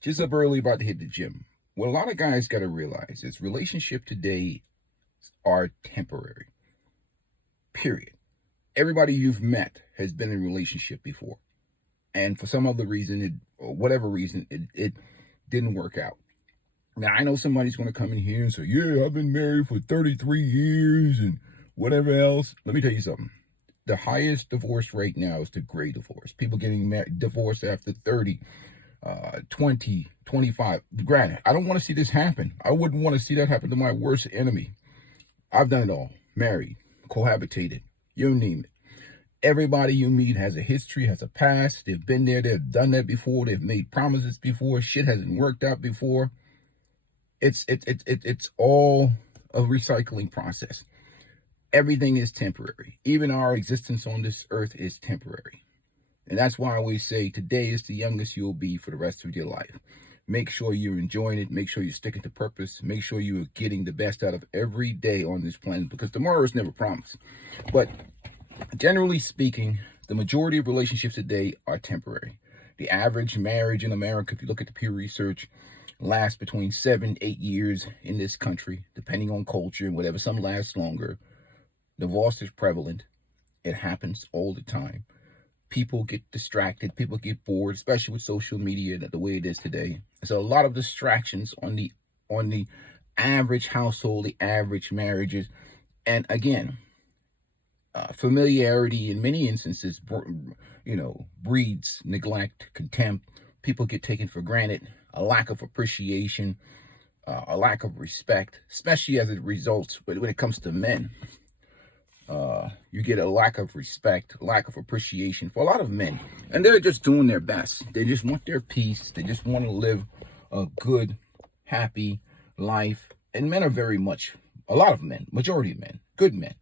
Just up early, about to hit the gym. What a lot of guys got to realize is relationship today are temporary. Period. Everybody you've met has been in a relationship before, and for some other reason, or whatever reason, it didn't work out. Now I know somebody's going to come in here and say, "Yeah, I've been married for 33 years and whatever else." Let me tell you something. The highest divorce rate now is the gray divorce. People getting divorced after 30, 20, 25. Granted, I don't want to see this happen. I wouldn't want to see that happen to my worst enemy. I've done it all. Married, cohabitated, you name it. Everybody you meet has a history, has a past. They've been there, they've done that before, they've made promises before, shit hasn't worked out before. It's all a recycling process. Everything is temporary. Even our existence on this earth is temporary. And that's why I always say today is the youngest you'll be for the rest of your life. Make sure you're enjoying it. Make sure you're sticking to purpose. Make sure you're getting the best out of every day on this planet, because tomorrow is never promised. But generally speaking, the majority of relationships today are temporary. The average marriage in America, if you look at the Pew Research, lasts between 7-8 years in this country, depending on culture and whatever. Some last longer. Divorce is prevalent. It happens all the time. People get distracted, people get bored, especially with social media, the way it is today. So a lot of distractions on the average household, the average marriages. And again, familiarity in many instances, breeds neglect, contempt. People get taken for granted, a lack of appreciation, a lack of respect, especially as it results when it comes to men. You get a lack of respect, lack of appreciation for a lot of men. And they're just doing their best. They just want their peace. They just want to live a good, happy life. And men are very much, a lot of men, majority of men, good men,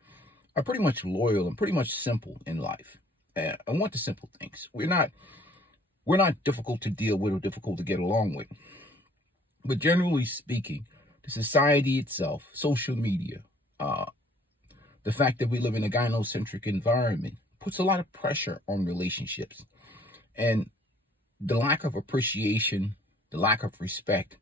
are pretty much loyal and pretty much simple in life. I want the simple things. We're not difficult to deal with or difficult to get along with. But generally speaking, the society itself, social media, the fact that we live in a gynocentric environment puts a lot of pressure on relationships. And the lack of appreciation, the lack of respect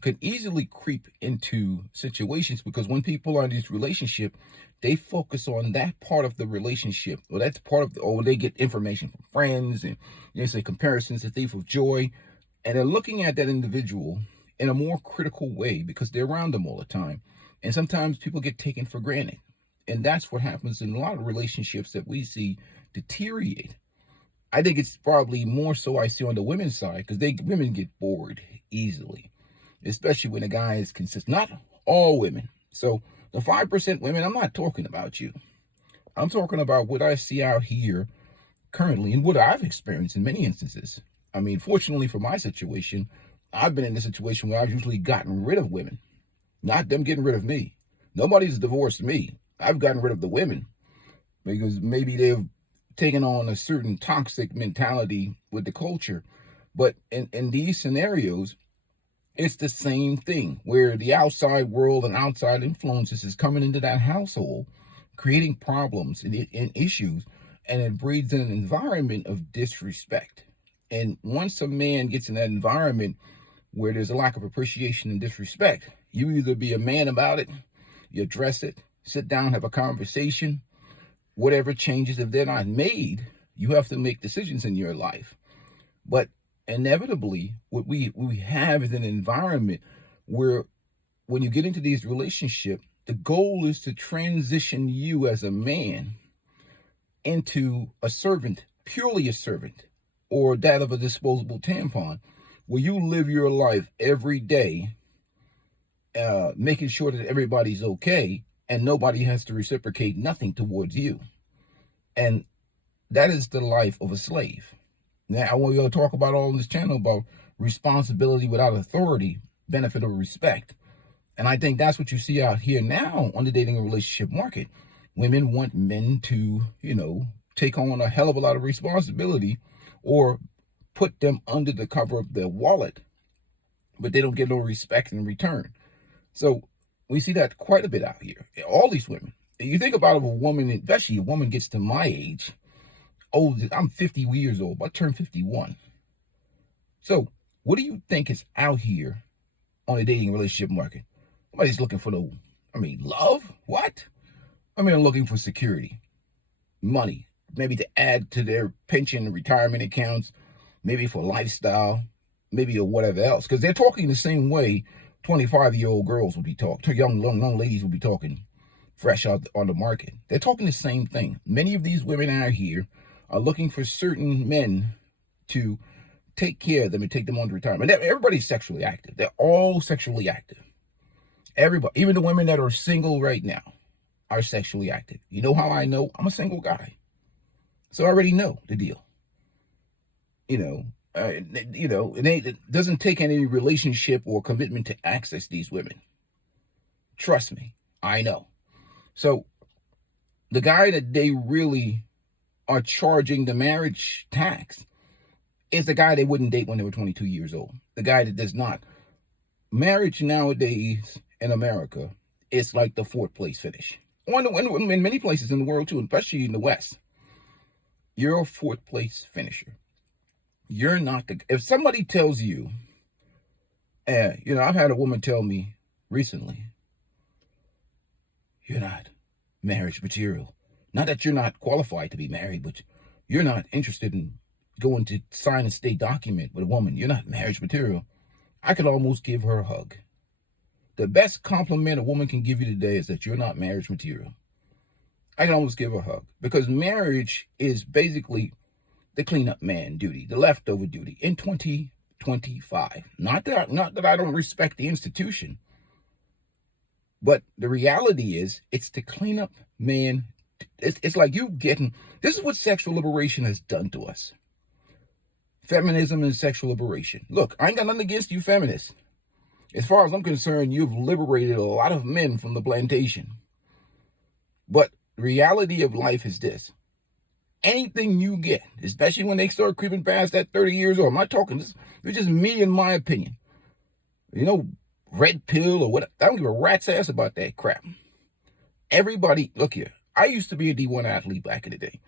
could easily creep into situations, because when people are in this relationship, they focus on that part of the relationship, or that's part of or they get information from friends, and they say comparisons a thief of joy. And they're looking at that individual in a more critical way because they're around them all the time. And sometimes people get taken for granted. And that's what happens in a lot of relationships that we see deteriorate. I think it's probably more so I see on the women's side, because women get bored easily, especially when a guy is consistent. Not all women. So the 5% women, I'm not talking about you. I'm talking about what I see out here currently and what I've experienced in many instances. I mean, fortunately for my situation, I've been in a situation where I've usually gotten rid of women, not them getting rid of me. Nobody's divorced me. I've gotten rid of the women because maybe they've taken on a certain toxic mentality with the culture. But in these scenarios, it's the same thing, where the outside world and outside influences is coming into that household, creating problems and issues, and it breeds an environment of disrespect. And once a man gets in that environment where there's a lack of appreciation and disrespect, you either be a man about it, you address it, sit down, have a conversation. Whatever changes, if they're not made, you have to make decisions in your life. But inevitably, what we have is an environment where when you get into these relationships, the goal is to transition you as a man into a servant, purely a servant, or that of a disposable tampon, where you live your life every day, making sure that everybody's okay, and nobody has to reciprocate nothing towards you. And that is the life of a slave. Now, we're going to talk about all on this channel about responsibility without authority, benefit or respect. And I think that's what you see out here now on the dating and relationship market. Women want men to, take on a hell of a lot of responsibility or put them under the cover of their wallet, but they don't get no respect in return. So we see that quite a bit out here. All these women. You think about if a woman, especially a woman gets to my age, I'm 50 years old, but I turned 51. So What do you think is out here on the dating relationship market? Somebody's looking for love? What? They're looking for security, money, maybe to add to their pension and retirement accounts, maybe for lifestyle, maybe or whatever else. Because they're talking the same way 25-year-old girls will be talking, young ladies will be talking fresh out on the market. They're talking the same thing. Many of these women out here are looking for certain men to take care of them and take them on to retirement. Everybody's sexually active. They're all sexually active. Everybody, even the women that are single right now, are sexually active. You know how I know? I'm a single guy. So I already know the deal. It doesn't take any relationship or commitment to access these women. Trust me, I know. So the guy that they really are charging the marriage tax is the guy they wouldn't date when they were 22 years old. The guy that does not. Marriage nowadays in America is like the fourth place finish. In many places in the world too, especially in the West. You're a fourth place finisher. You're not if somebody tells you, I've had a woman tell me recently, you're not marriage material. Not that you're not qualified to be married, but you're not interested in going to sign a state document with a woman. You're not marriage material. I could almost give her a hug. The best compliment a woman can give you today is that you're not marriage material. I can almost give her a hug, because marriage is basically the cleanup man duty, the leftover duty in 2025. Not that I don't respect the institution, but the reality is it's the cleanup man. It's like this is what sexual liberation has done to us. Feminism and sexual liberation. Look, I ain't got nothing against you feminists. As far as I'm concerned, you've liberated a lot of men from the plantation. But the reality of life is this. Anything you get, especially when they start creeping past that 30 years old, I'm not talking this, it's just me and my opinion. Red pill or what, I don't give a rat's ass about that crap. Everybody, look here, I used to be a D1 athlete back in the day.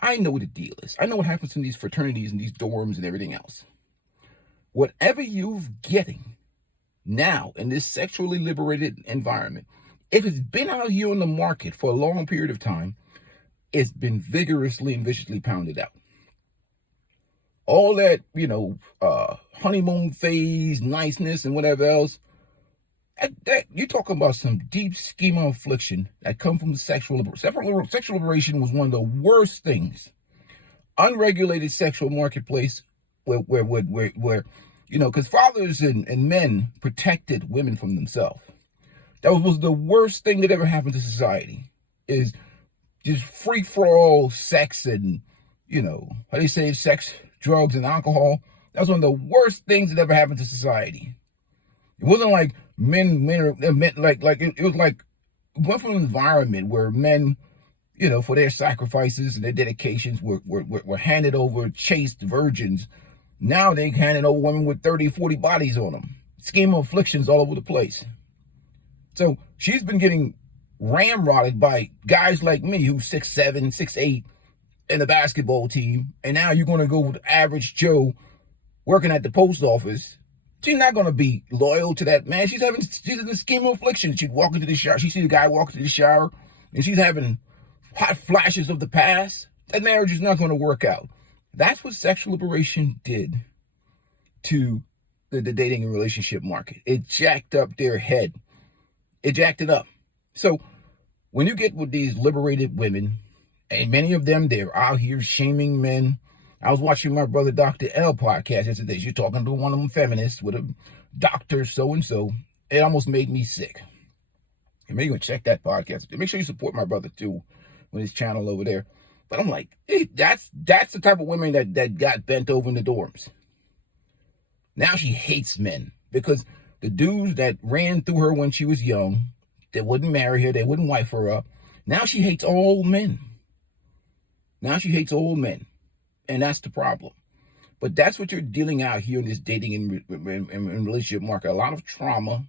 I know what the deal is. I know what happens in these fraternities and these dorms and everything else. Whatever you're getting now in this sexually liberated environment, if it's been out here on the market for a long period of time, it's been vigorously and viciously pounded out. All that, honeymoon phase, niceness, and whatever else, that you're talking about some deep schema affliction that come from sexual liberation. Sexual liberation was one of the worst things. Unregulated sexual marketplace where because fathers and men protected women from themselves. That was the worst thing that ever happened to society, is just free-for-all sex and, how they say, sex, drugs, and alcohol. That was one of the worst things that ever happened to society. It wasn't like men it was like going from an environment where men, for their sacrifices and their dedications were handed over chaste virgins. Now they handed over women with 30, 40 bodies on them. Scheme of afflictions all over the place. So she's been getting ramrodded by guys like me who's 6'7", 6'8", in the basketball team. And now you're going to go with average Joe working at the post office. She's not going to be loyal to that man. She's in the scheme of affliction. She'd walk into the shower. She see the guy walk into the shower and she's having hot flashes of the past. That marriage is not going to work out. That's what sexual liberation did to the dating and relationship market. It jacked up their head. It jacked it up. So when you get with these liberated women, and many of them, they're out here shaming men. I was watching my brother Dr. L podcast yesterday. She's talking to one of them feminists with a doctor so-and-so. It almost made me sick. And maybe you can check that podcast. Make sure you support my brother too with his channel over there. But I'm like, hey, that's the type of women that got bent over in the dorms. Now she hates men because the dudes that ran through her when she was young, they wouldn't marry her, they wouldn't wife her up. Now she hates all men. Now she hates all men. And that's the problem. But that's what you're dealing out here in this dating and relationship market. A lot of trauma,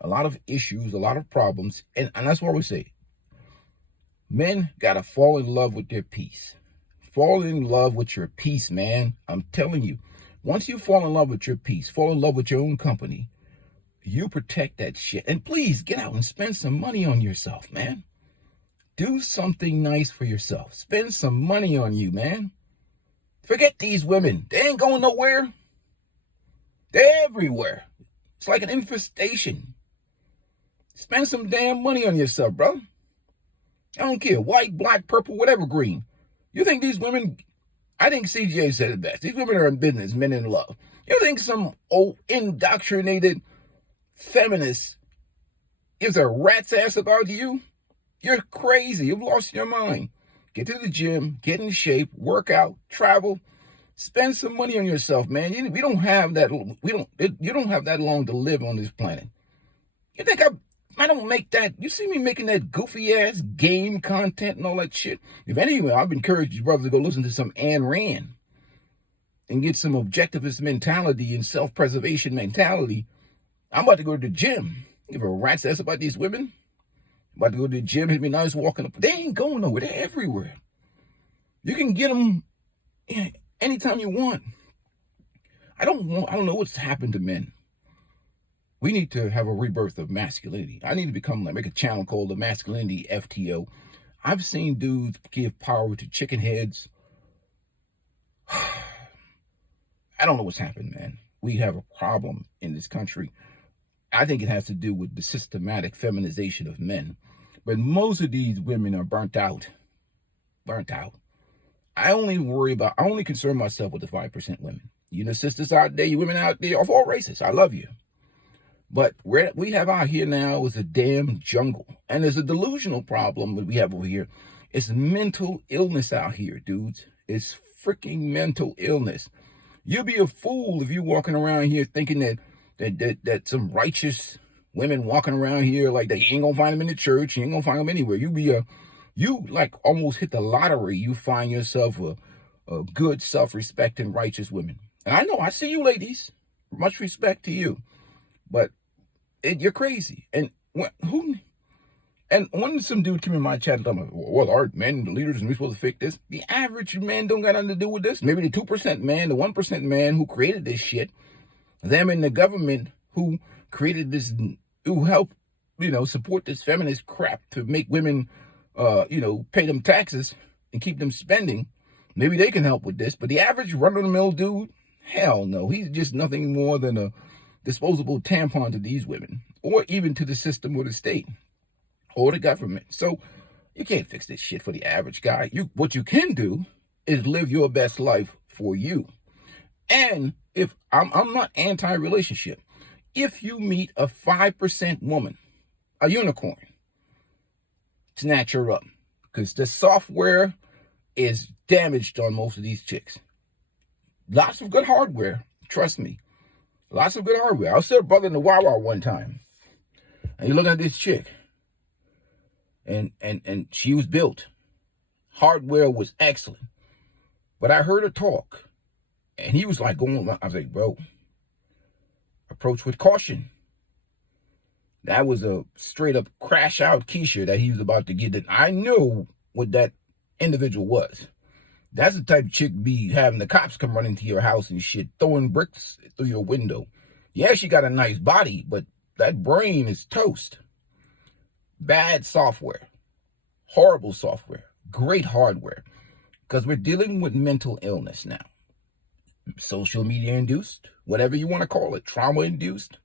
a lot of issues, a lot of problems. And that's what we say. Men got to fall in love with their peace. Fall in love with your peace, man. I'm telling you. Once you fall in love with your piece, fall in love with your own company, you protect that shit. And please get out and spend some money on yourself, man. Do something nice for yourself. Spend some money on you, man. Forget these women. They ain't going nowhere. They're everywhere. It's like an infestation. Spend some damn money on yourself, bro. I don't care. White, black, purple, whatever, green. You think these women... I think CJ said it best. These women are in business, men in love. You think some old indoctrinated feminist gives a rat's ass about you? You're crazy. You've lost your mind. Get to the gym, get in shape, work out, travel, spend some money on yourself, man. We don't have that. You don't have that long to live on this planet. You think I don't make that? You see me making that goofy ass game content and all that shit? If anyway, I've encouraged you brothers to go listen to some Ayn Rand and get some objectivist mentality and self-preservation mentality. I'm about to go to the gym. Give a rat's ass about these women. I'm about to go to the gym. It'd be nice walking up. They ain't going nowhere. They're everywhere. You can get them anytime you want. I don't know what's happened to men. We need to have a rebirth of masculinity. I need to make a channel called the Masculinity FTO. I've seen dudes give power to chicken heads. I don't know what's happened, man. We have a problem in this country. I think it has to do with the systematic feminization of men. But most of these women are burnt out. Burnt out. I only concern myself with the 5% women. You know, sisters out there, you women out there of all races, I love you. But what we have out here now is a damn jungle. And there's a delusional problem that we have over here. It's mental illness out here, dudes. It's freaking mental illness. You'll be a fool if you're walking around here thinking that some righteous women walking around here like that. You ain't gonna find them in the church. You ain't gonna find them anywhere. You like almost hit the lottery. You find yourself a good, self-respecting, righteous women. And I know, I see you ladies. Much respect to you. But you're crazy. And when some dude came in my chat and told me, well, our men, the leaders, and we supposed to fix this. The average man don't got nothing to do with this. Maybe the 2% man, the 1% man who created this shit, them in the government who created this, who helped, support this feminist crap to make women, pay them taxes and keep them spending. Maybe they can help with this. But the average run-of-the-mill dude, hell no. He's just nothing more than a disposable tampon to these women, or even to the system or the state or the government. So you can't fix this shit for the average guy. What you can do is live your best life for you. And if I'm not anti-relationship, if you meet a 5% woman, a unicorn, snatch her up, because the software is damaged on most of these chicks. Lots of good hardware, trust me. Lots of good hardware. I was still a brother in the Wawa one time, and you're looking at this chick, and she was built. Hardware was excellent, but I heard her talk, and he was like going. I was like, bro, approach with caution. That was a straight up crash out Keisha that he was about to get. That I knew what that individual was. That's the type of chick be having the cops come running to your house and shit, throwing bricks through your window. Yeah, she got a nice body, but that brain is toast. Bad software. Horrible software. Great hardware. Because we're dealing with mental illness now. Social media induced, whatever you want to call it, trauma induced.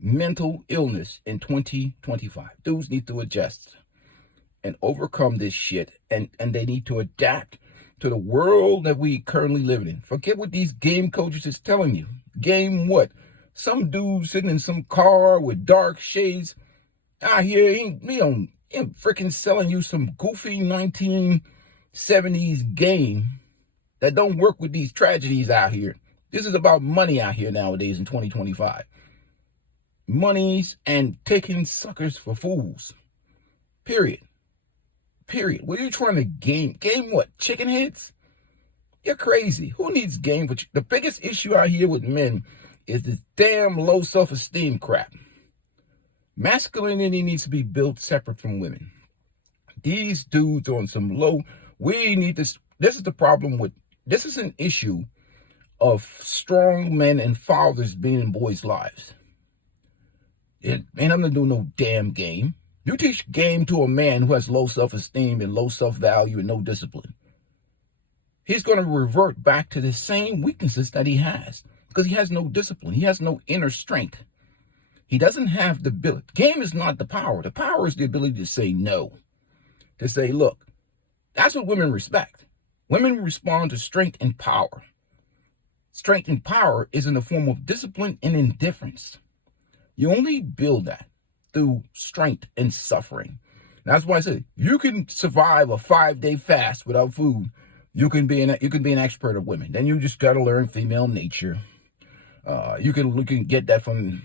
Mental illness in 2025. Dudes need to adjust and overcome this shit, and they need to adapt to the world that we currently live in. Forget what these game coaches is telling you. Game what? Some dude sitting in some car with dark shades out here, he freaking selling you some goofy 1970s game that don't work with these tragedies out here. This is about money out here nowadays in 2025. Monies and taking suckers for fools. Period. What are you trying to game? Game what? Chicken heads? You're crazy. Who needs game for the biggest issue out here with men is this damn low self-esteem crap. Masculinity needs to be built separate from women. These dudes on some low, we need this. This is the problem with, this is an issue of strong men and fathers being in boys' lives. It ain't nothing to do no damn game. You teach game to a man who has low self-esteem and low self-value and no discipline. He's going to revert back to the same weaknesses that he has because he has no discipline. He has no inner strength. He doesn't have the ability. Game is not the power. The power is the ability to say no. To say, look, that's what women respect. Women respond to strength and power. Strength and power is in the form of discipline and indifference. You only build that through strength and suffering. That's why I said you can survive a 5-day fast without food. You can be an expert of women. Then you just got to learn female nature. You can get that from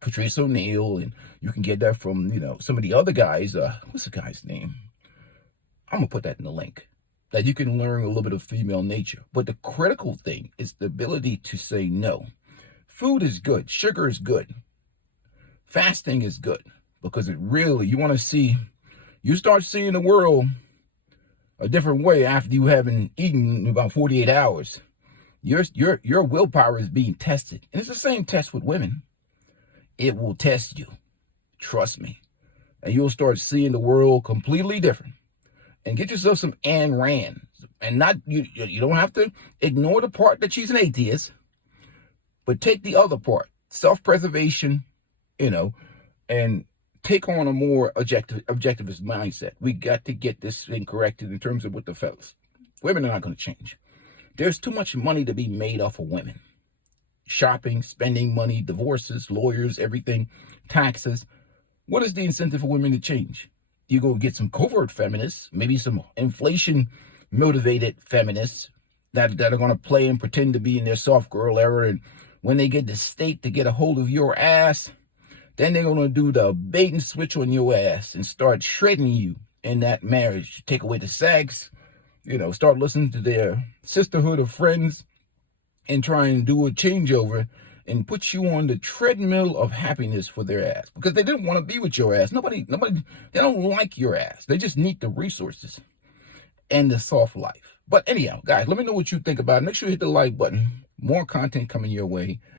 Patrice O'Neill, and you can get that from some of the other guys. What's the guy's name? I'm gonna put that in the link. That you can learn a little bit of female nature. But the critical thing is the ability to say no. Food is good. Sugar is good. Fasting is good because you start seeing the world a different way after you haven't eaten in about 48 hours. Your willpower is being tested. And it's the same test with women. It will test you. Trust me. And you'll start seeing the world completely different. And get yourself some Ayn Rand. And you don't have to ignore the part that she's an atheist. But take the other part, self-preservation, and take on a more objectivist mindset. We got to get this thing corrected in terms of with the fellas. Women are not going to change. There's too much money to be made off of women. Shopping, spending money, divorces, lawyers, everything, taxes. What is the incentive for women to change? You go get some covert feminists, maybe some inflation-motivated feminists that are going to play and pretend to be in their soft girl era, and when they get the state to get a hold of your ass, then they're going to do the bait and switch on your ass and start shredding you in that marriage. Take away the sex, start listening to their sisterhood of friends and try and do a changeover and put you on the treadmill of happiness for their ass because they didn't want to be with your ass. Nobody, they don't like your ass. They just need the resources and the soft life. But anyhow, guys, let me know what you think about it. Make sure you hit the like button. More content coming your way.